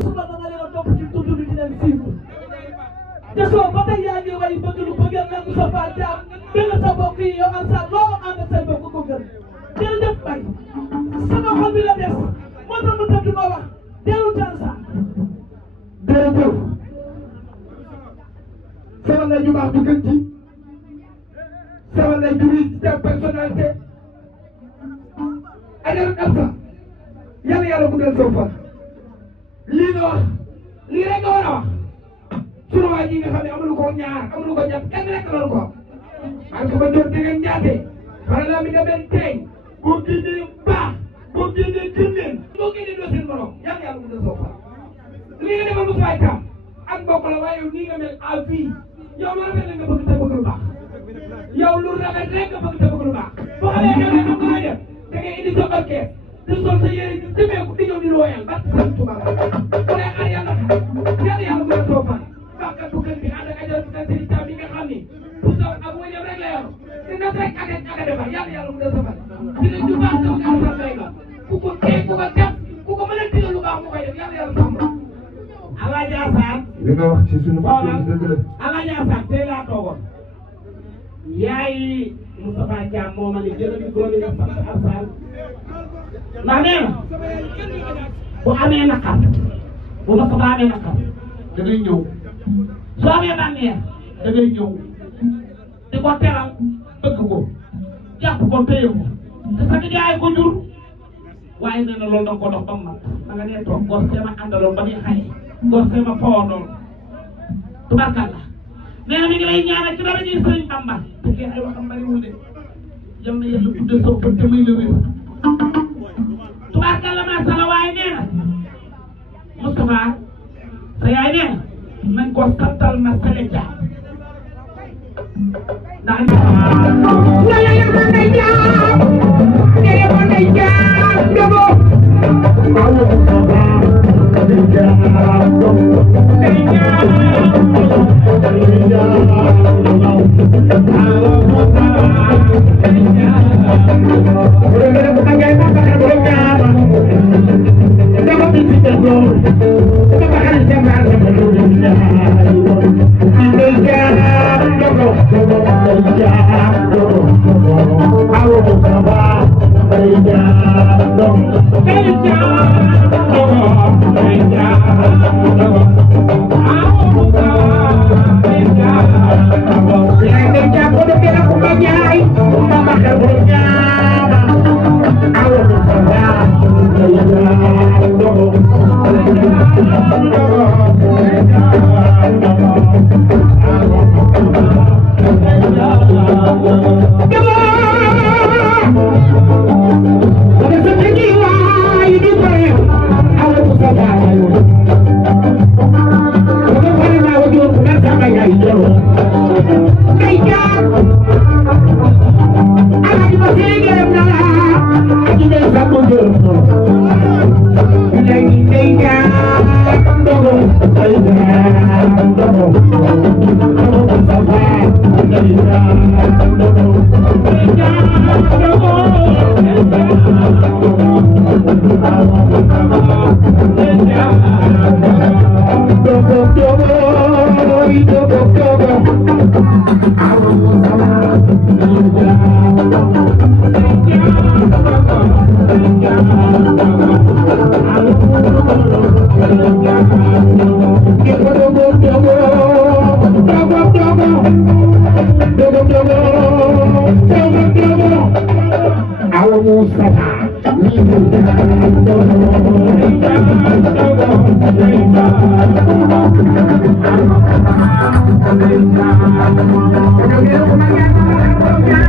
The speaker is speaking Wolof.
Sulla banale la top ci tudo di nel film. te soo ba tey yaa ngi way bëgg lu bëggal nag Moustapha Thiam bëgg sa bokk yi yow Ansar loo ànd ak say bokk ko gën jërëjëf bay sama xol bi la des moo tax mu tëdd ma wax dellu ci Ansar jërëjëf sama lay ju baax du gën ci sama lay ju riche de personnalité ajarut Ansar yàlla yàlla guddal sa fan lii nga wax lii rek nga war a wax sunu waa ji nga xam ne amul ko ñaar amul ko ñett kenn rek la ko parce que ba doon dégg ñaate xanaa laa mi demee tey boo génnee baax boo génnee gënneen boo génnee doo seen morom yàlla yàlla guddal sa fan lii nga defal Moustapha Thiam ak mbokk la waaye yow nii nga mel à vie yow lu rafet la nga bëgg te bëgg lu baax yow lu rafet rek nga bëgg te bëgg lu baax boo xamee xew ne xam nga def da ngay indi sa orchestre di sol sa yére di simeeku di ñëw di looyal ba sant Tuubaa bu dee xar yàlla yàlla mën a soo fan bàkkat bu gën bi ànd ak ajar sa sëriñ Thiam bi nga xam ni bu saw ak wëñam rek la yor di nas rek ak defar yàlla mën a sa fan di nga ju baax taw Ansar Mbaye nga ku ko tee ku ko def ku ko mën a digal lu baax mu koy def yàlla sàmm Alaaji Ansar li nga wax ci sunu bopp dëgg la. Alaaji Ansar tey laa toogoon yaay Moustapha Thiam moo ma ne jërëjëf góor yi nga sant Ansar ndax nee na bu amee naqar bu Moustapha amee naqar da ngay ñëw soo amee bànneex da ngay ñëw di ko teral bëgg ko jàpp ko téye ko te sa jaay ko jur waaye nee na loolu da nga ko dox ba mu mat da nga nee toog góor see ma àndaloon ba muy xaye góor see ma fawandoon tubarkalla nee na mi ngi lay ñaanal ci dara ñuy sëriñ Bamba te kii ay waxam bariwul de yal na yàlla guddal sa bët te may la wér tubarkalla maa sala waaye nee na Moustapha sa yaay nee na nañ ko santal ma Sele Dia ndax wala ya ma ngay jaam dere ma ngay jaam dogo wala Moustapha ngay jaam dogo ngay jaam ngay jaam dogo wala Moustapha ngay jaam dogo wala ko ngay ma ka ko jaam dogo bi ci dogo ko ba xal jaam ma ko ngay jaam dogo dogo ngay jaam dogo wala Moustapha ngay jaam dogo ngay jaam dogo ngay jaam dogo wala Moustapha ngay jaam dogo ngay jaam ko do kena ko bañay mama ka ko jaam wala Moustapha ngay jaam dogo ngay jaam dogo ngay jaam dogo Thank you.